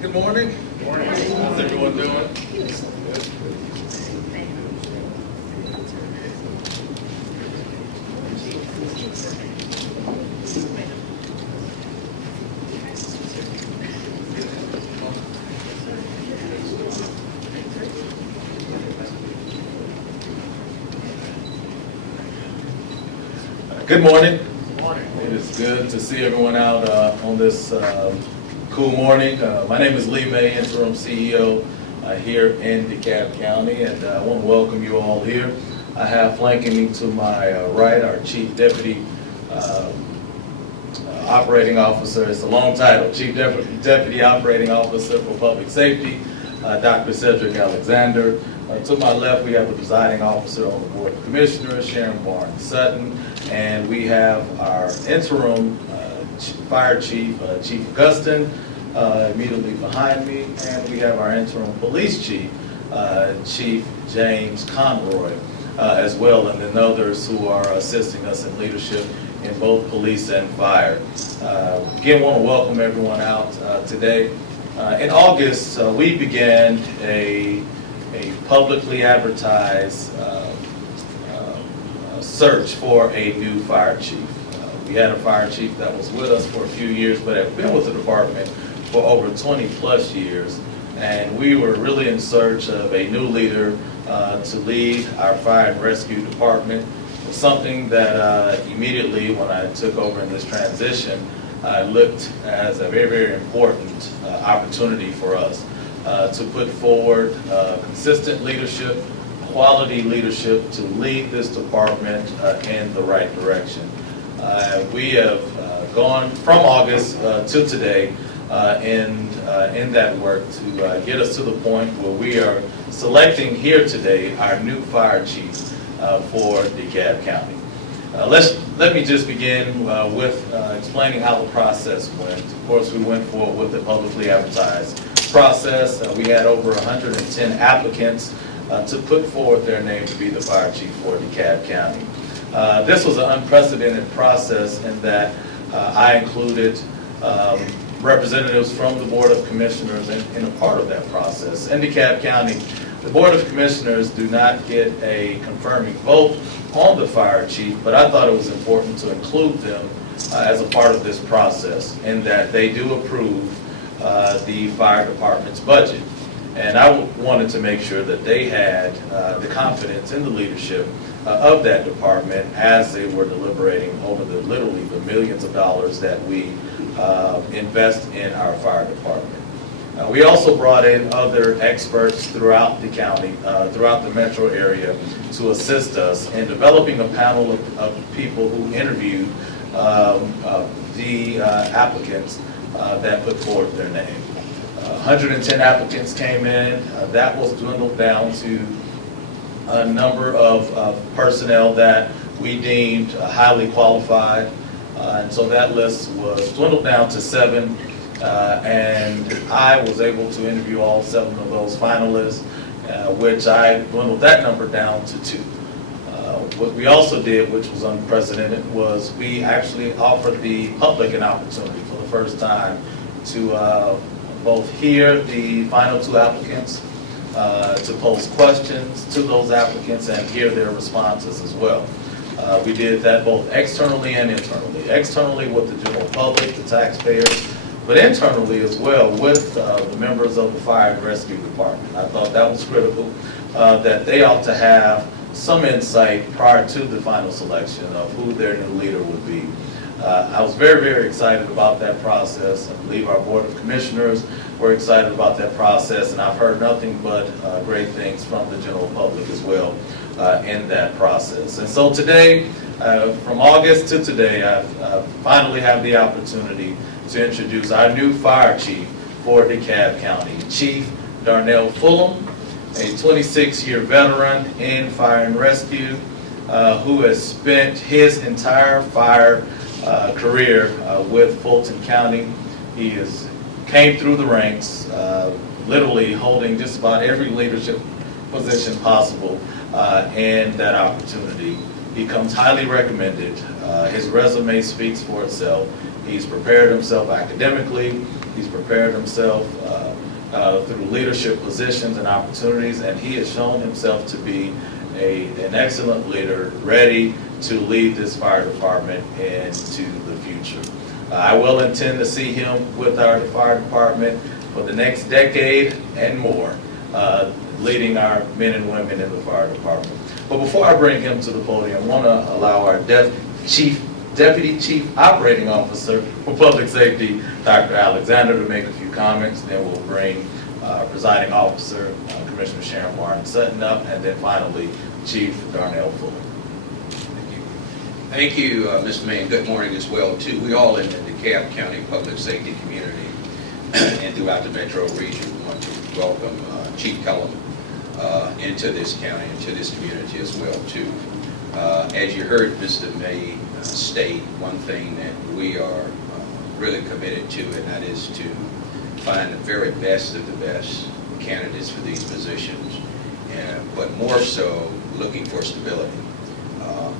Good morning. Good morning. How's everyone doing? Good morning. Good morning. It is good to see everyone out on this cool morning. My name is Lee May, Interim CEO here in DeKalb County, and I want to welcome you all here. I have flanking me to my right our Chief Deputy Operating Officer. It's a long title, Chief Deputy Operating Officer for Public Safety, Dr. Cedric Alexander. To my left, we have the presiding officer on the Board of Commissioners, Sharon Barnes-Sutton, and we have our interim fire chief, Chief Gustin, immediately behind me, and we have our interim police chief, Chief James Conroy, as well, and then others who are assisting us in leadership in both police and fire. Again, want to welcome everyone out today. In August, we began a publicly advertised search for a new fire chief. We had a fire chief that was with us for a few years, but had been with the department for over 20 plus years, and we were really in search of a new leader to lead our fire and rescue department. It was something that immediately when I took over in this transition, I looked as a very, very important opportunity for us to put forward consistent leadership, quality leadership to lead this department in the right direction. We have gone from August to today in that work to get us to the point where we are selecting here today our new fire chief for DeKalb County. Let me just begin with explaining how the process went. Of course, we went forward with the publicly advertised process. We had over 110 applicants to put forward their name to be the fire chief for DeKalb County. This was an unprecedented process in that I included representatives from the Board of Commissioners in a part of that process. In DeKalb County, the Board of Commissioners do not get a confirming vote on the fire chief, but I thought it was important to include them as a part of this process in that they do approve the fire department's budget. And I wanted to make sure that they had the confidence in the leadership of that department as they were deliberating over literally the millions of dollars that we invest in our fire department. We also brought in other experts throughout the county, throughout the metro area, to assist us in developing a panel of people who interviewed the applicants that put forward their name. 110 applicants came in. That was dwindled down to a number of personnel that we deemed highly qualified. And so that list was dwindled down to 7. And I was able to interview all 7 of those finalists, which I dwindled that number down to 2. What we also did, which was unprecedented, was we actually offered the public an opportunity for the first time to both hear the final 2 applicants, to pose questions to those applicants and hear their responses as well. We did that both externally and internally. Externally with the general public, the taxpayers, but internally as well with the members of the fire and rescue department. I thought that was critical, that they ought to have some insight prior to the final selection of who their new leader would be. I was very, very excited about that process. I believe our Board of Commissioners were excited about that process, and I've heard nothing but great things from the general public as well in that process. And so today, from August to today, I finally have the opportunity to introduce our new fire chief for DeKalb County, Chief Darnell Fulham, a 26-year veteran in fire and rescue who has spent his entire fire career with Fulton County. He came through the ranks, literally holding just about every leadership position possible in that opportunity. He comes highly recommended. His resume speaks for itself. He's prepared himself academically. He's prepared himself through leadership positions and opportunities, and he has shown himself to be an excellent leader, ready to lead this fire department into the future. I will intend to see him with our fire department for the next decade and more, leading our men and women in the fire department. But before I bring him to the podium, I want to allow our Deputy Chief Operating Officer for Public Safety, Dr. Alexander, to make a few comments. Then we'll bring Presiding Officer, Commissioner Sharon Martin Sutton up, and then finally, Chief Darnell Fuller. Thank you, Mr. Mayor. Good morning as well, too. We all in the DeKalb County public safety community and throughout the metro region want to welcome Chief Cullum into this county, into this community as well, too. As you heard Mr. May state, one thing that we are really committed to, and that is to find the very best of the best candidates for these positions, but more so looking for stability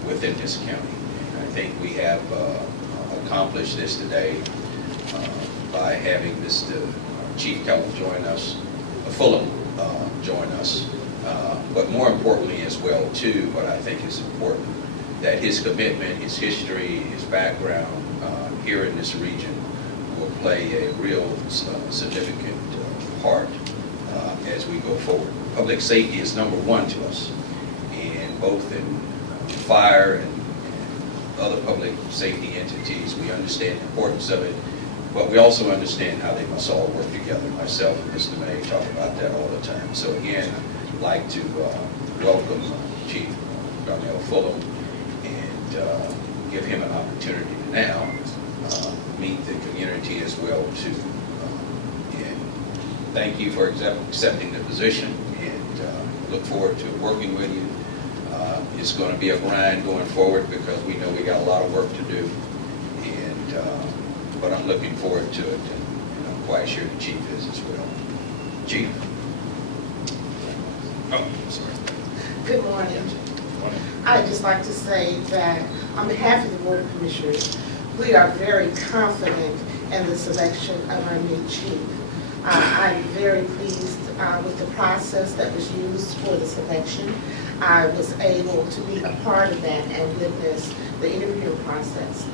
within this county. And I think we have accomplished this today by having Mr. Chief Cullum join us, Fulham join us, but more importantly as well too, what I think is important, that his commitment, his history, his background here in this region will play a real significant part as we go forward. Public safety is number one to us, and both in fire and other public safety entities, we understand the importance of it, but we also understand how they must all work together. Myself and Mr. May talk about that all the time. So again, I'd like to welcome Chief Darnell Fulham and give him an opportunity to now meet the community as well too. And thank you for accepting the position, and look forward to working with you. It's going to be a grind going forward because we know we got a lot of work to do, and but I'm looking forward to it, and I'm quite sure the Chief is as well. Chief? Oh, sorry. Good morning. I'd just like to say that on behalf of the Board of Commissioners, we are very confident in the selection of our new chief. I'm very pleased with the process that was used for the selection. I was able to be a part of that and witness the interview process.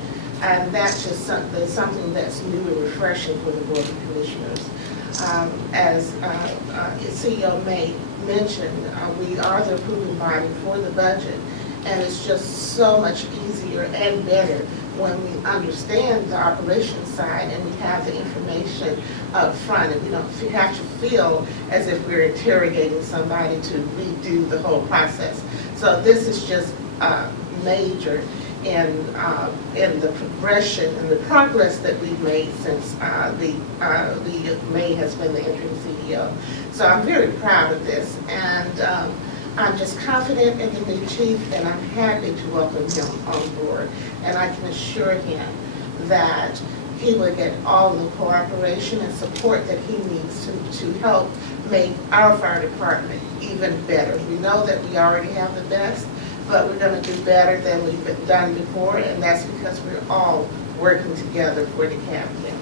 And that's just something that's new and refreshing for the Board of Commissioners. As CEO May mentioned, we are the approving body for the budget, and it's just so much easier and better when we understand the operations side and we have the information up front, and we don't have to feel as if we're interrogating somebody to redo the whole process. So this is just major in the progression and the progress that we've made since the May has been the interim CEO. So I'm very proud of this, and I'm just confident in the new chief, and I'm happy to welcome him on board. And I can assure him that he will get all the cooperation and support that he needs to help make our fire department even better. We know that we already have the best, but we're going to do better than we've done before, and that's because we're all working together for DeKalb County.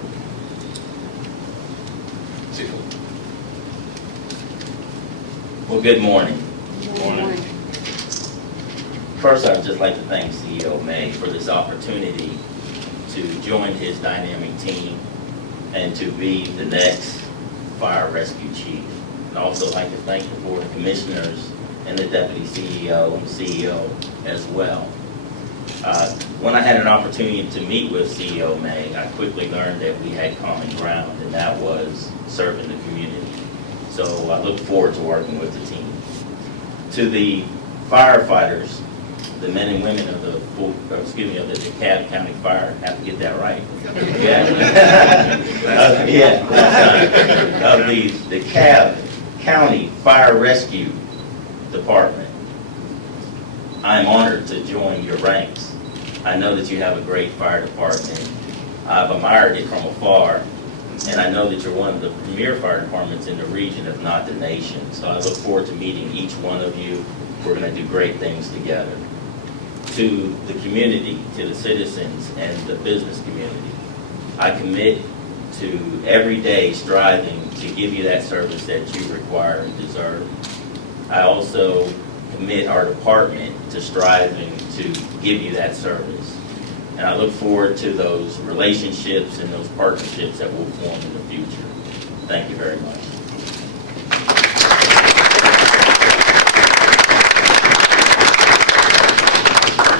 Well, good morning. Good morning. First, I'd just like to thank CEO May for this opportunity to join his dynamic team and to be the next fire rescue chief. I'd also like to thank the Board of Commissioners and the Deputy CEO and CEO as well. When I had an opportunity to meet with CEO May, I quickly learned that we had common ground, and that was serving the community. So I look forward to working with the team. To the firefighters, the men and women of the DeKalb County Fire, have to get that right. Of the DeKalb County Fire Rescue Department, I'm honored to join your ranks. I know that you have a great fire department. I've admired it from afar, and I know that you're one of the premier fire departments in the region, if not the nation. So I look forward to meeting each one of you. We're going to do great things together. to the community, to the citizens and the business community. I commit to every day striving to give you that service that you require and deserve. I also commit our department to striving to give you that service. And I look forward to those relationships and those partnerships that will form in the future. Thank you very much.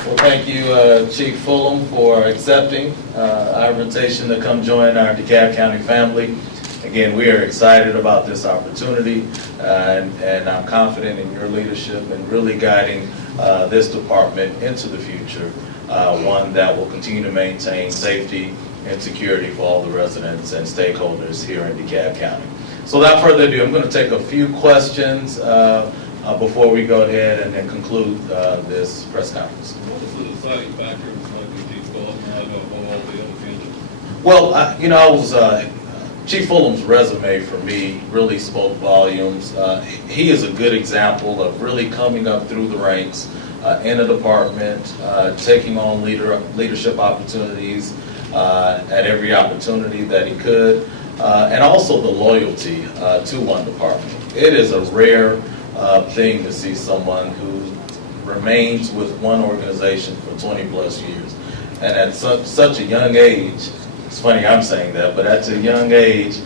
Well, thank you, Chief Fulham, for accepting our invitation to come join our DeKalb County family. Again, we are excited about this opportunity, and I'm confident in your leadership and really guiding this department into the future, one that will continue to maintain safety and security for all the residents and stakeholders here in DeKalb County. So without further ado, I'm going to take a few questions before we go ahead and then conclude this press conference. What is the deciding factor in selecting Chief Fulham above all the other candidates? Well, I was Chief Fulham's resume for me really spoke volumes. He is a good example of really coming up through the ranks in a department, taking on leadership opportunities at every opportunity that he could, and also the loyalty to one department. It is a rare thing to see someone who remains with one organization for 20 plus years. And at such a young age, it's funny I'm saying that, but at a young age,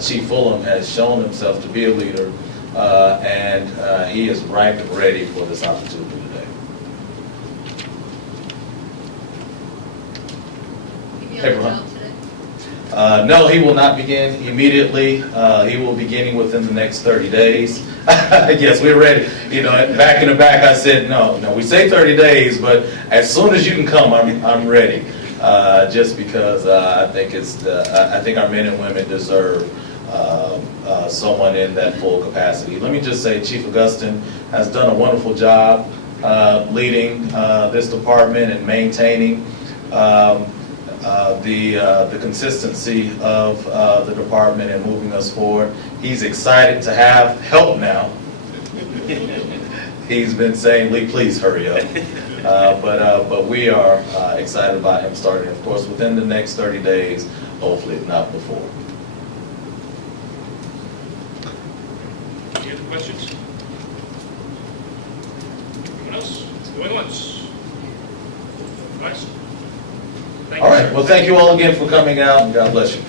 Chief Fulham has shown himself to be a leader, and he is ripe and ready for this opportunity today. Hey, Ron. No, he will not begin immediately. He will be beginning within the next 30 days. Yes, we're ready. You know, back in the back, I said, no, we say 30 days, but as soon as you can come, I'm ready. Just because I think our men and women deserve someone in that full capacity. Let me just say, Chief Augustine has done a wonderful job leading this department and maintaining the consistency of the department and moving us forward. He's excited to have help now. He's been saying, Lee, please hurry up. But we are excited about him starting, of course, within the next 30 days, hopefully, if not before. Any other questions? Anyone else? Going once? Twice? Thank All you, right. sir. Well, thank you all again for coming out, and God bless you.